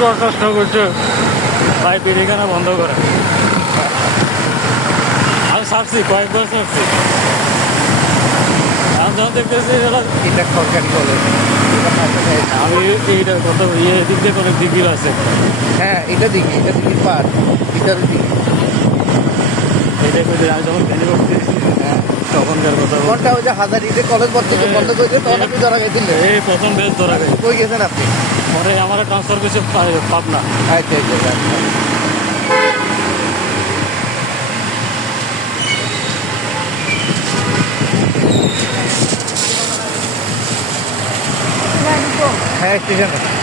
চেষ্টা করছে। ভাই বিড়িখানা বন্ধ করে। আমি ছাড়ছি কয়েকবার ছাড়ছি। আমি যখন দেখতেছি এটা সরকারি কলেজ আমি এইটা কত ইয়ে এদিক দিয়ে অনেক আছে। হ্যাঁ এটা দিক এটা দিক পার এটার দিক করে আমি যখন ভ্যানে করতে হ্যাঁ বলছি। ওই যে হাজারিতে কলেজ পর থেকে বন্ধ করে তখন আপনি ধরা এই প্রথম বেশ ধরা গেছে কই গেছেন আপনি পরে আমার ট্রান্সফার করছে পাবনা আচ্ছা আচ্ছা আচ্ছা। হ্যাঁ স্টেশনে